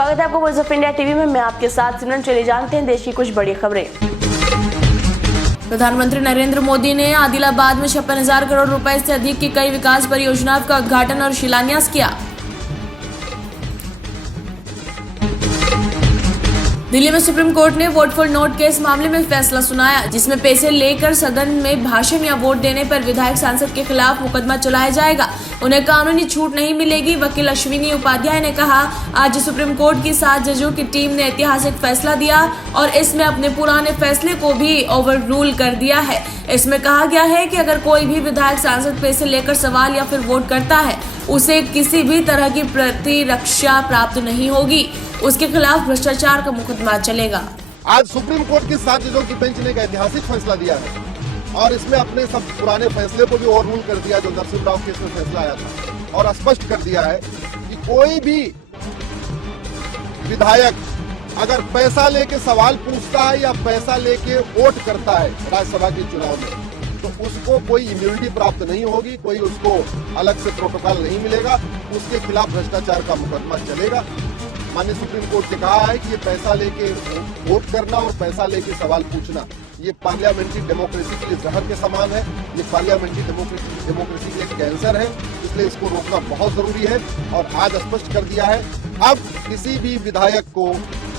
स्वागत है आपको वॉइस ऑफ इंडिया टीवी में। मैं आपके साथ सिमरन। चले जानते हैं देश की कुछ बड़ी खबरें। प्रधानमंत्री नरेंद्र मोदी ने आदिलाबाद में 56,000 करोड़ रुपए से अधिक की कई विकास परियोजनाओं का उद्घाटन और शिलान्यास किया। दिल्ली में सुप्रीम कोर्ट ने वोट फॉर नोट केस मामले में फैसला सुनाया, जिसमें पैसे लेकर सदन में भाषण या वोट देने पर विधायक सांसद के खिलाफ मुकदमा चलाया जाएगा। उन्हें कानूनी छूट नहीं मिलेगी। वकील अश्विनी उपाध्याय ने कहा, आज सुप्रीम कोर्ट की 7 जजों की टीम ने ऐतिहासिक फैसला दिया और इसमें अपने पुराने फैसले को भी ओवर रूल कर दिया है। इसमें कहा गया है कि अगर कोई भी विधायक सांसद पैसे लेकर सवाल या फिर वोट करता है, उसे किसी भी तरह की प्रतिरक्षा प्राप्त नहीं होगी। उसके खिलाफ भ्रष्टाचार का मुकदमा चलेगा। आज सुप्रीम कोर्ट की 7 जजों की बेंच ने एक ऐतिहासिक फैसला दिया है और इसमें अपने सब पुराने फैसले को भी ओवररूल कर दिया जो नरसिम्हा राव केस में फैसला आया था, और स्पष्ट कर दिया है कि कोई भी विधायक अगर पैसा लेके सवाल पूछता है या पैसा लेके वोट करता है राज्यसभा के चुनाव में, तो उसको कोई इम्यूनिटी प्राप्त नहीं होगी, कोई उसको अलग से प्रोटोकॉल नहीं मिलेगा, उसके खिलाफ भ्रष्टाचार का मुकदमा चलेगा। माननीय सुप्रीम कोर्ट ने कहा है कि ये पैसा लेके वोट करना और पैसा लेके सवाल पूछना, ये पार्लियामेंट्री डेमोक्रेसी के लिए जहर के समान है, ये पार्लियामेंट्री डेमोक्रेसी के लिए कैंसर है, इसलिए इसको रोकना बहुत जरूरी है। और आज स्पष्ट कर दिया है, अब किसी भी विधायक को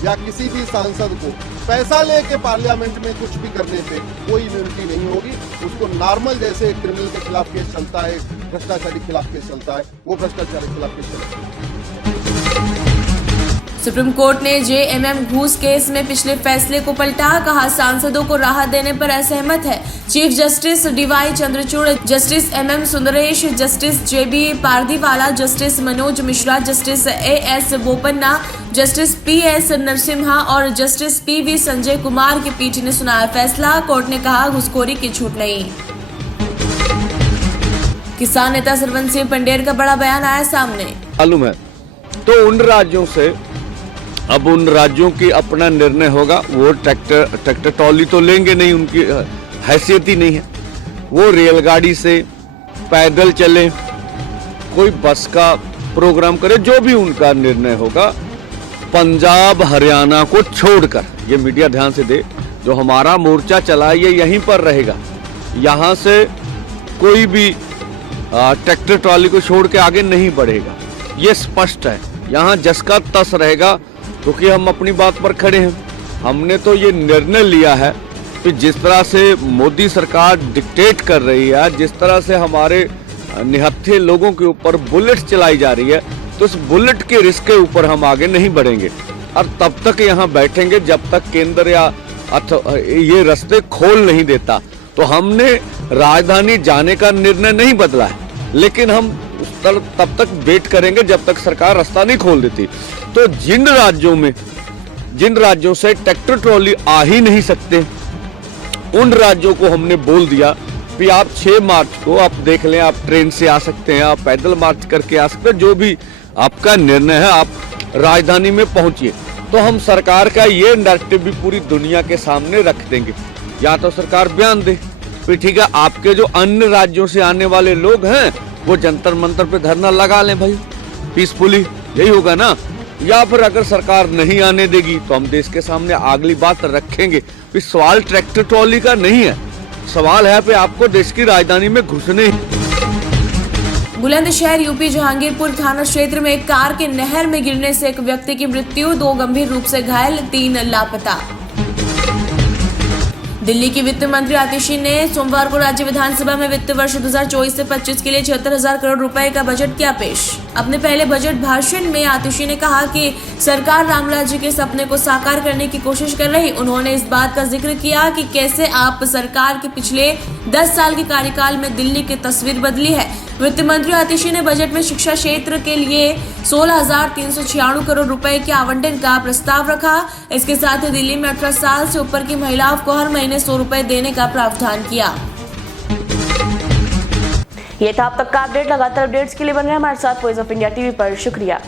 या किसी भी सांसद को पैसा लेके पार्लियामेंट में कुछ भी करने पे कोई इम्यूनिटी नहीं होगी। उसको नॉर्मल जैसे क्रिमिनल के खिलाफ केस चलता है, भ्रष्टाचारी के खिलाफ केस चलता है, वो भ्रष्टाचारी के खिलाफ केस चलता है। सुप्रीम कोर्ट ने जेएमएम घूस केस में पिछले फैसले को पलटा। कहा, सांसदों को राहत देने पर असहमत है। Chief justice DY Chandrachud, justice MM Sundaresh, justice JB Pardiwala, justice Manoj Mishra, justice AS Bopanna, justice PS Narasimha और जस्टिस पीवी संजय कुमार की पीठ ने सुनाया फैसला। कोर्ट ने कहा, घूसखोरी की छूट नहीं। किसान नेता सरवंत सिंह पंडेर का बड़ा बयान आया सामने। मालूम है तो उन राज्यों से अब उन राज्यों की अपना निर्णय होगा। वो ट्रैक्टर ट्रॉली तो लेंगे नहीं, उनकी हैसियत ही नहीं है। वो रेलगाड़ी से पैदल चले, कोई बस का प्रोग्राम करे, जो भी उनका निर्णय होगा। पंजाब हरियाणा को छोड़कर, ये मीडिया ध्यान से दे, जो हमारा मोर्चा चला ये यहीं पर रहेगा। यहाँ से कोई भी ट्रैक्टर ट्रॉली को छोड़ के आगे नहीं बढ़ेगा, ये स्पष्ट है। यहाँ जस का तस रहेगा, क्योंकि हम अपनी बात पर खड़े हैं। हमने तो ये निर्णय लिया है कि जिस तरह से मोदी सरकार डिक्टेट कर रही है, जिस तरह से हमारे निहत्थे लोगों के ऊपर बुलेट चलाई जा रही है, तो उस बुलेट के रिस्क के ऊपर हम आगे नहीं बढ़ेंगे और तब तक यहाँ बैठेंगे जब तक केंद्र या ये रास्ते खोल नहीं देता। तो हमने राजधानी जाने का निर्णय नहीं बदला है, लेकिन हम तब तक वेट करेंगे जब तक सरकार रास्ता नहीं खोल देती। तो जिन राज्यों से ट्रैक्टर ट्रॉली आ ही नहीं सकते, उन राज्यों को हमने बोल दिया कि आप 6 मार्च को आप देख लें, आप ट्रेन से आ सकते हैं, आप पैदल मार्च करके आ सकते हैं, जो भी आपका निर्णय है, आप राजधानी में पहुंचिए। तो हम सरकार का ये नैरेटिव भी पूरी दुनिया के सामने रख देंगे। या तो सरकार बयान दे फिर ठीक है, आपके जो अन्य राज्यों से आने वाले लोग हैं वो जंतर मंतर पे धरना लगा लें भाई, पीसफुली, यही होगा ना। या फिर अगर सरकार नहीं आने देगी तो हम देश के सामने अगली बात रखेंगे कि सवाल ट्रैक्टर ट्रॉली का नहीं है, सवाल है पे आपको देश की राजधानी में घुसने। बुलंदशहर यूपी जहांगीरपुर थाना क्षेत्र में एक कार के नहर में गिरने से एक व्यक्ति की मृत्यु, 2 गंभीर रूप से घायल, 3 लापता। दिल्ली की वित्त मंत्री आतिशी ने सोमवार को राज्य विधानसभा में वित्त वर्ष 2024 से 25 के लिए 76,000 करोड़ रुपए का बजट किया पेश। अपने पहले बजट भाषण में आतिशी ने कहा कि सरकार रामलाल जी के सपने को साकार करने की कोशिश कर रही। उन्होंने इस बात का जिक्र किया कि कैसे आप सरकार के पिछले 10 साल के कार्यकाल में दिल्ली की तस्वीर बदली है। वित्त मंत्री आतिशी ने बजट में शिक्षा क्षेत्र के लिए 16,396 करोड़ रुपए के आवंटन का प्रस्ताव रखा। इसके साथ ही दिल्ली में 18 साल से ऊपर की महिलाओं को हर महीने 100 रुपए देने का प्रावधान किया। ये था अब तक का अपडेट। लगातार अपडेट्स के लिए बन रहे हमारे साथ वॉइस ऑफ इंडिया टीवी पर। शुक्रिया।